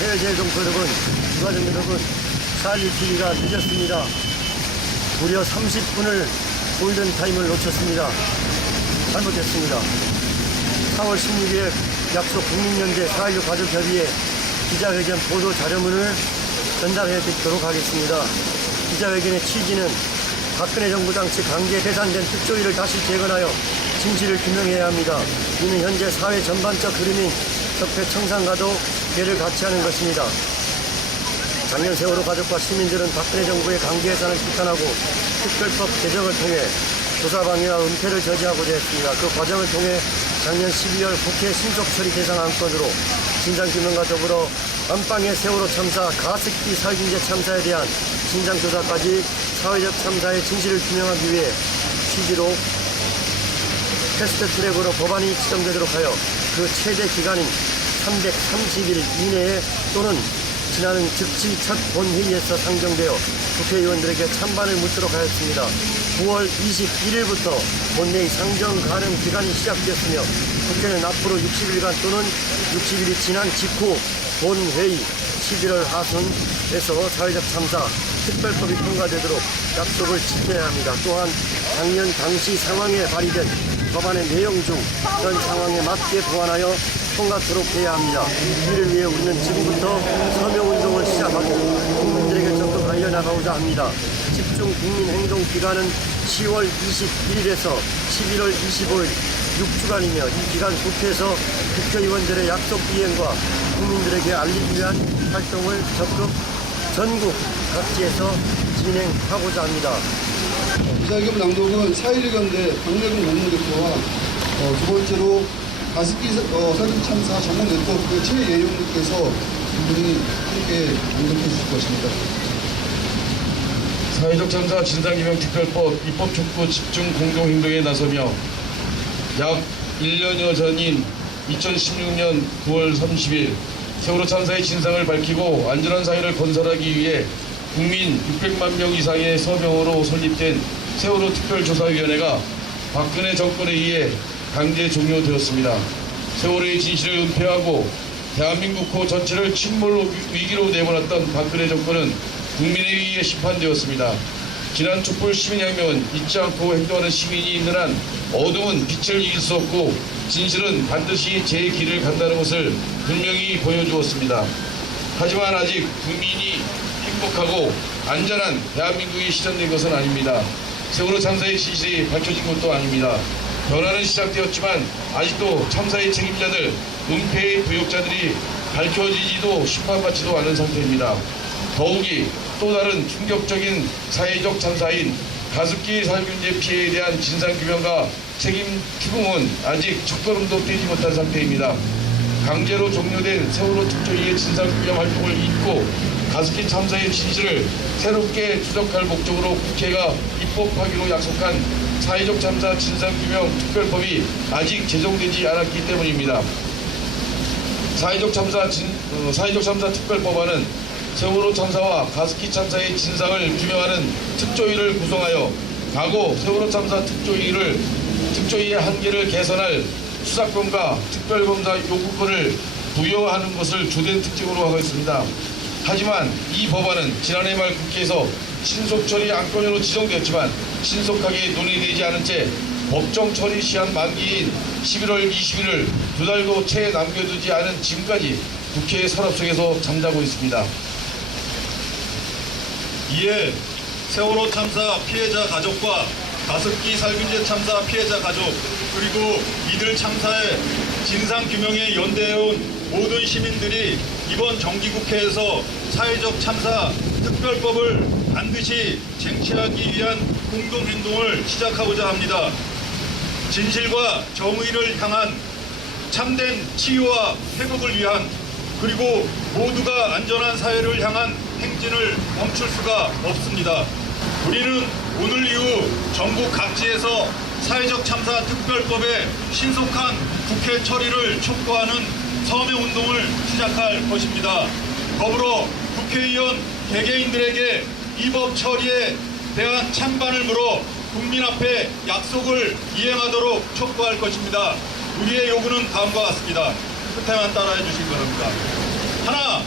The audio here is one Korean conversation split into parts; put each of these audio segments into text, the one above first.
해외재해동포 여러분, 유가족 여러분, 4.1 TV가 늦었습니다. 무려 30분을 골든타임을 놓쳤습니다. 잘못했습니다. 4월 16일에 약속 국민연대 4.16 가족협의회 기자회견 보도 자료문을 전달해 드리도록 하겠습니다. 기자회견의 취지는 박근혜 정부 당시 강제 해산된 특조위를 다시 재건하여 진실을 규명해야 합니다. 이는 현재 사회 전반적 흐름인 적폐 청산과도 궤를 같이 하는 것입니다. 작년 세월호 가족과 시민들은 박근혜 정부의 강제 해산을 비판하고 특별법 개정을 통해 조사방해와 은폐를 저지하고자 했습니다. 그 과정을 통해 작년 12월 국회 신속처리 대상 안건으로 진상규명과 더불어 안방의 세월호 참사, 가습기 살균제 참사에 대한 진상조사까지 사회적 참사의 진실을 규명하기 위해 취지로 패스트트랙으로 법안이 지정되도록 하여 그 최대 기간인 330일 이내에 또는 지나는 즉시 첫 본회의에서 상정되어 국회의원들에게 찬반을 묻도록 하였습니다. 9월 21일부터 본회의 상정 가능 기간이 시작되었으며 국회는 앞으로 60일간 또는 60일이 지난 직후 본회의 11월 하순에서 사회적 참사 특별법이 통과되도록 약속을 지켜야 합니다. 또한 작년 당시 상황에 발의된 법안의 내용 중 현 상황에 맞게 보완하여 통과토록 해야 합니다. 이를 위해 우리는 지금부터 서명운동을 시작하고 국민들에게 적극 알려나가고자 합니다. 집중 국민행동 기간은 10월 21일에서 11월 25일 6주간이며 이 기간 국회에서 국회의원들의 약속 이행과 국민들에게 알리기 위한 활동을 적극 전국 각지에서 진행하고자 합니다. 기자회견 낭독은 4.1 관대 박래근 원무대표와 두 번째로 가습기 살균 참사 전문 네트워크 최예용님께서 두 분이 함께 낭독해 주실 것입니다. 사회적 참사 진상규명 특별법 입법 촉구 집중 공동행동에 나서며 약 1년여 전인 2016년 9월 30일 세월호 참사의 진상을 밝히고 안전한 사회를 건설하기 위해 국민 600만 명 이상의 서명으로 설립된 세월호 특별조사위원회가 박근혜 정권에 의해 강제 종료되었습니다. 세월호의 진실을 은폐하고 대한민국 전체를 침몰 위기로 내몰았던 박근혜 정권은 국민에 의해 심판되었습니다. 지난 촛불 시민혁명은 잊지 않고 행동하는 시민이 있는 한 어둠은 빛을 이길 수 없고 진실은 반드시 제 길을 간다는 것을 분명히 보여주었습니다. 하지만 아직 국민이 행복하고 안전한 대한민국이 실현된 것은 아닙니다. 세월호 참사의 진실이 밝혀진 것도 아닙니다. 변화는 시작되었지만 아직도 참사의 책임자들, 은폐의 부역자들이 밝혀지지도 심판받지도 않은 상태입니다. 더욱이 또 다른 충격적인 사회적 참사인 가습기 살균제 피해에 대한 진상규명과 책임 추궁은 아직 첫걸음도 떼지 못한 상태입니다. 강제로 종료된 세월호 특조위의 진상규명 활동을 잇고 가습기 참사의 진실을 새롭게 추적할 목적으로 국회가 입법하기로 약속한 사회적 참사 진상규명 특별법이 아직 제정되지 않았기 때문입니다. 사회적 참사 특별법안은 세월호 참사와 가습기 참사의 진상을 규명하는 특조위를 구성하여 과거 세월호 참사 특조위의 한계를 개선할 수사권과 특별검사 요구권을 부여하는 것을 주된 특징으로 하고 있습니다. 하지만 이 법안은 지난해 말 국회에서 신속처리 안건으로 지정되었지만 신속하게 논의되지 않은 채 법정 처리 시한 만기인 11월 20일을 두 달도 채 남겨두지 않은 지금까지 국회 서랍 속에서 잠자고 있습니다. 이에 세월호 참사 피해자 가족과 가습기 살균제 참사 피해자 가족 그리고 이들 참사의 진상규명에 연대해온 모든 시민들이 이번 정기국회에서 사회적 참사 특별법을 반드시 쟁취하기 위한 공동행동을 시작하고자 합니다. 진실과 정의를 향한 참된 치유와 회복을 위한 그리고 모두가 안전한 사회를 향한 행진을 멈출 수가 없습니다. 우리는 오늘 이후 전국 각지에서 사회적 참사 특별법의 신속한 국회 처리를 촉구하는 서명운동을 시작할 것입니다. 더불어 국회의원 개개인들에게 이 법 처리에 대한 찬반을 물어 국민 앞에 약속을 이행하도록 촉구할 것입니다. 우리의 요구는 다음과 같습니다. 끝에만 따라해 주시기 바랍니다. 하나,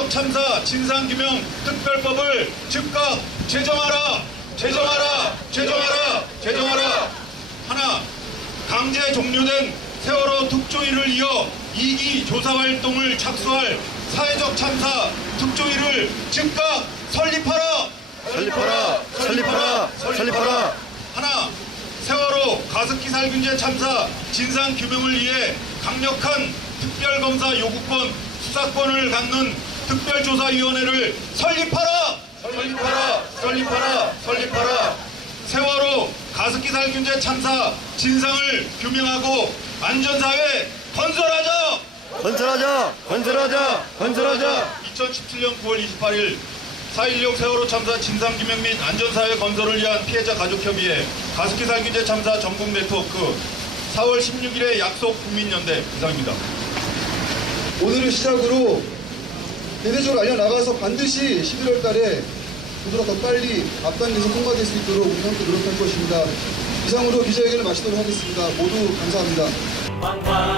사회적 참사 진상규명 특별법을 즉각 제정하라. 제정하라. 제정하라. 제정하라. 하나, 강제 종료된 세월호 특조위를 이어 2기 조사활동을 착수할 사회적 참사 특조위를 즉각 설립하라. 설립하라. 설립하라. 설립하라. 하나, 세월호 가습기 살균제 참사 진상규명을 위해 강력한 특별검사 요구권, 수사권을 갖는 특별조사위원회를 설립하라! 설립하라! 설립하라! 설립하라! 세월호 가습기 살균제 참사 진상을 규명하고 안전사회 건설하자! 건설하자. 건설하자. 건설하자. 2017년 9월 28일 4.16 세월호 참사 진상규명 및 안전사회 건설을 위한 피해자 가족협의회 가습기 살균제 참사 전국 네트워크 4월 16일에 약속 국민연대 이상입니다. 오늘을 시작으로 대대적으로 알려나가서 반드시 11월 달에 보다 더 빨리 앞당겨서 통과될 수 있도록 우리 함께 노력할 것입니다. 이상으로 기자회견을 마치도록 하겠습니다. 모두 감사합니다.